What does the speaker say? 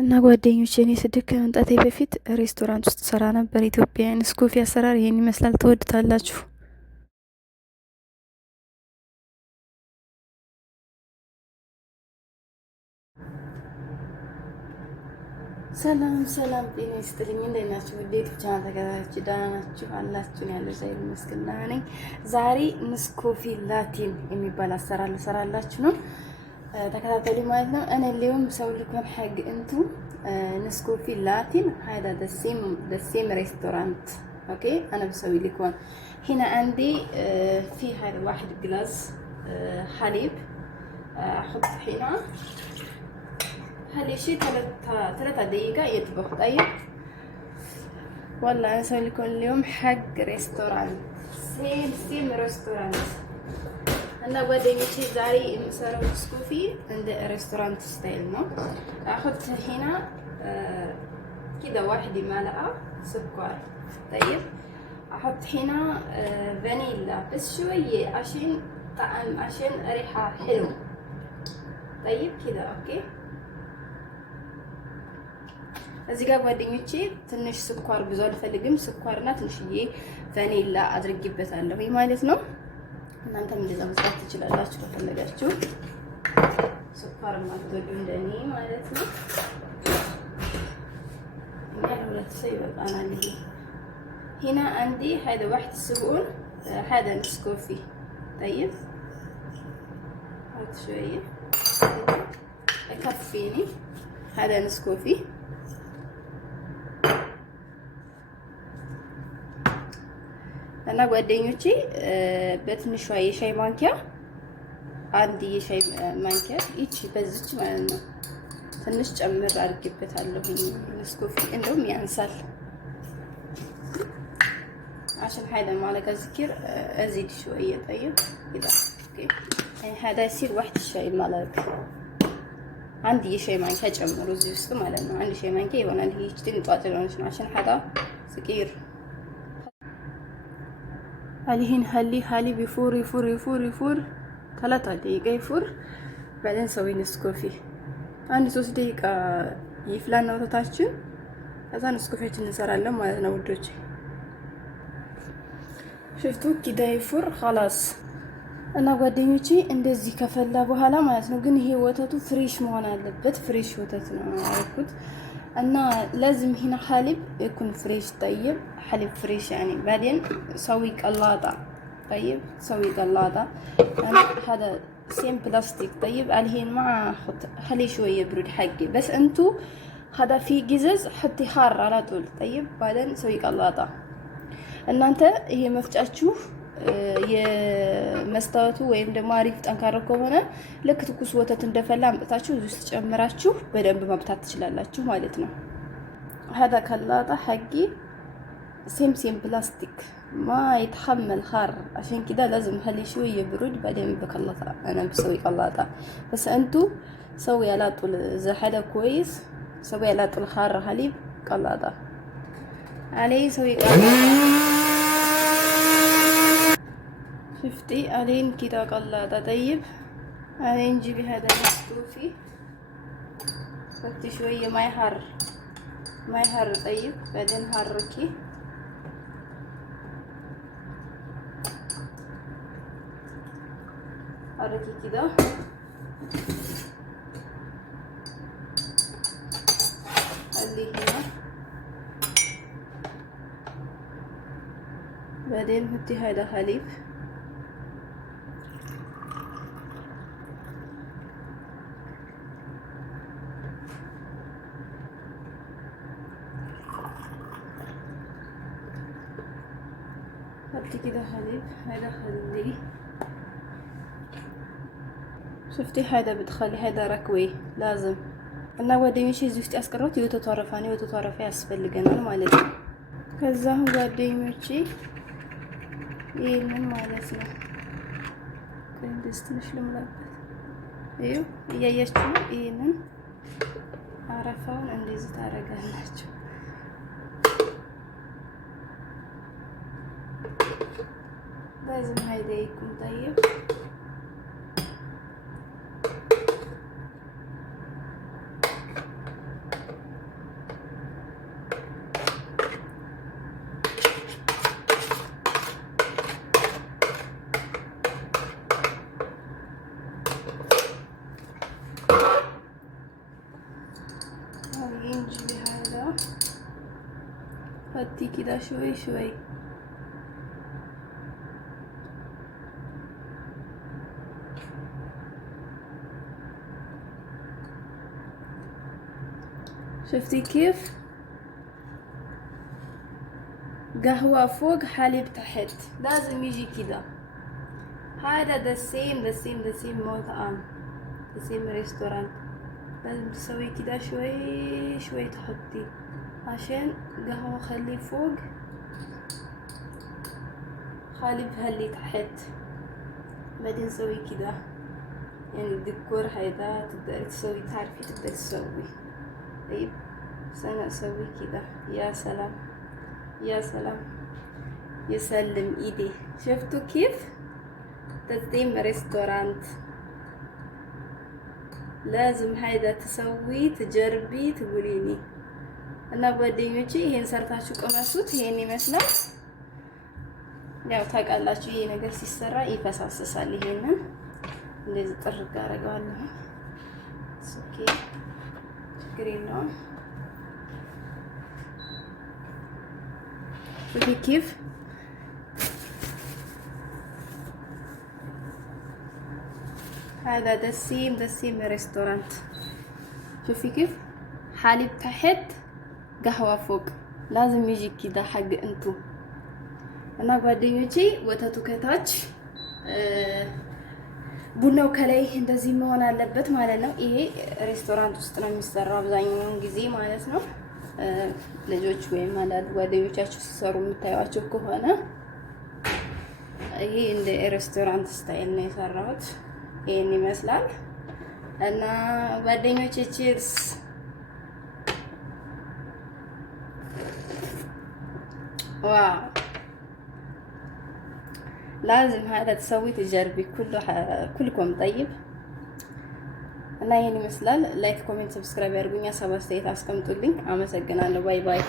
እና ጓደኞቼ እኔ ስደት ከመምጣቴ በፊት ሬስቶራንት ውስጥ ሰራ ነበር። ኢትዮጵያን ስኮፊ አሰራር ይሄን ይመስላል። ትወድታላችሁ። ሰላም ሰላም፣ ጤና ይስጥልኝ። እንዴት ናችሁ? ውዴት ብቻ ተከታታዮች ደህና ናችሁ አላችሁን? ያለው ዛሬ መስክና ነኝ። ዛሬ ንስኮፊ ላቲን የሚባል አሰራር ልሰራላችሁ ነው። ተከታተሉ ማለት ነው። انا اليوم مسوي لكم حق انتم نسكوفي لاتين. هذا دسيم ريستورانت. اوكي انا بسوي لكم هنا عندي في هذا واحد جلاس حليب. احط هنا هذا شيء 3 دقيقة يطبخ. طيب والله انا اسوي لكم اليوم حق ريستورانت سيم ريستورانت. እና ጓደኞቼ ዛሬ የምሰራው ስኮፊ እንደ ሬስቶራንት ስታይል ነው። اخذت هنا كده 1 معلقة سكر. طيب احط هنا فانيلا بس شوية عشان طعم، عشان ريحة حلو. طيب كده اوكي. እዚህ ጋር ጓደኞቼ ትንሽ ስኳር ብዙ አልፈልግም። ስኳርና ትንሽዬ ቫኒላ አድርጌበታለሁ ማለት ነው። እናንተም እንደዛ መስራት ትችላላችሁ ከፈለጋችሁ። ስኳር ማትወዱ እንደኔ ማለት ነው። እኛ ለሁለት ሰው ይበቃናል። ይሄ هنا عندي هذا 1 سبون هذا نسكوفي. طيب هات شويه يكفيني. هذا نسكوفي. እና ጓደኞቼ በትንሿ የሻይ ማንኪያ አንድ የሻይ ማንኪያ እቺ በዚች ማለት ነው ትንሽ ጨምር አድርጌበታለሁ። ንስኮፊ እንደውም ያንሳል። عشان هذا معلقة ذكر ازيد شوية. طيب كده اوكي. يعني هذا يصير 1 شاي معلقة. عندي شاي مانكا ጨምሩ እዚህ ውስጥ ማለት ነው። አንድ ሻይ ማንኪያ ይሆናል። ይሄ ትንጧት ነው عشان هذا صغير. الحين هلي حليب يفور 3 دقيقة يفور. بعدين نسوي نسكوفي አንድ 3 ደቂቃ ይፍላና ወተታችን ከዛ ነስኮፊያችን እንሰራለን ማለት ነው ውዶች። ሽፍቱ ኪዳ ይፉር خلاص። እና ጓደኞቼ እንደዚህ ከፈላ በኋላ ማለት ነው። ግን ይሄ ወተቱ ፍሬሽ መሆን አለበት። ፍሬሽ ወተት ነው ያልኩት። እና لازم هنا حليب يكون فريش. طيب حليب فريش يعني. بعدين سوي قلاطة. طيب سوي قلاطة. يعني هذا سيم بلاستيك. طيب الحين ما احط، خليه شوية برود حقي. بس انتو هذا في قزز حطي حار على طول. طيب بعدين سوي قلاطة. እናንተ ይሄ መፍጫችሁ የመስታወቱ ወይም ደግሞ አሪፍ ጠንካራ ከሆነ ልክ ትኩስ ወተት እንደፈላ አምጥታችሁ እዚህ ውስጥ ጨምራችሁ በደንብ ማብታት ትችላላችሁ ማለት ነው። هذا كلاطة حقي سيم بلاستيك ما يتحمل حار. عشان كده لازم نخليه شوية برود بعدين بكلاطة. انا بسوي كلاطة. بس انتو سوي على طول اذا حدا كويس سوي على طول حار حليب كلاطة عليه. سوي شفتي علين كده قلاطة. طيب علين جيبي هذا النسكوفي حطي شوية ما يحر. طيب بعدين حركي. كده خليه هنا. بعدين حطي هذا حليب. حطي كده حليب. هذا خليه. شفتي هذا بتخلي هذا ركوي لازم. እና ጓደኞቼ እዚህ ውስጥ ያስቀረሁት የወተት ያስፈልገናል ማለት ነው። ከዛ ጓደኞቼ ይሄንን ማለት ነው ከእንደዚህ ትንሽ ልምላበት። ይኸው እያያችሁ ይሄንን አረፋውን እንደዚህ ታረጋላችሁ። لازم هيدا يكون طيب. انجلي هذا حطي كده شوي شوي. شفتي كيف؟ قهوة فوق حليب تحت، لازم يجي كده. هذا the same مطعم، the same ريستوران. لازم تسوي كده شوي شوي تحطي عشان قهوة خلي فوق حليب هلي تحت، بعدين سوي كده. يعني الديكور هيدا تقدري تسوي، تعرفي تقدري تسوي. طيب بس انا اسوي كده. يا سلام يا سلام، يسلم ايدي. شفتوا كيف؟ تقديم ريستورانت. لازم هيدا تسوي تجربي تقوليني እና ጓደኞቼ ይሄን ሰርታችሁ ቀመሱት። ይሄን ይመስላል። ያው ታውቃላችሁ ይሄ ነገር ሲሰራ ይፈሳሰሳል። ይሄንን እንደዚህ ጥርግ አደርገዋለሁ። ኦኬ ችግር የለውም። كيف هذا دسيم ريستورانت. شوفي كيف حليب تحت قهوة فوق، لازم يجي كده حق انتو እና ጓደኞቼ ወተቱ ከታች ቡናው ከላይ እንደዚህ መሆን አለበት ማለት ነው። ይሄ ሬስቶራንት ውስጥ ነው የሚሰራው አብዛኛውን ጊዜ ማለት ነው። ልጆች ወይም አንዳንድ ጓደኞቻችሁ ሲሰሩ የምታዩዋቸው ከሆነ ይሄ እንደ ሬስቶራንት ስታይል ነው የሰራሁት። ይሄን ይመስላል እና ጓደኞቼ ቺርስ። ዋው لازم هذا تسوي تجربي كلكم طيب እና ይሄን ይመስላል። ላይክ፣ ኮሜንት፣ ሰብስክራይብ ያድርጉኝ። ሀሳብ አስተያየት አስቀምጡልኝ። አመሰግናለሁ። ባይ ባይ።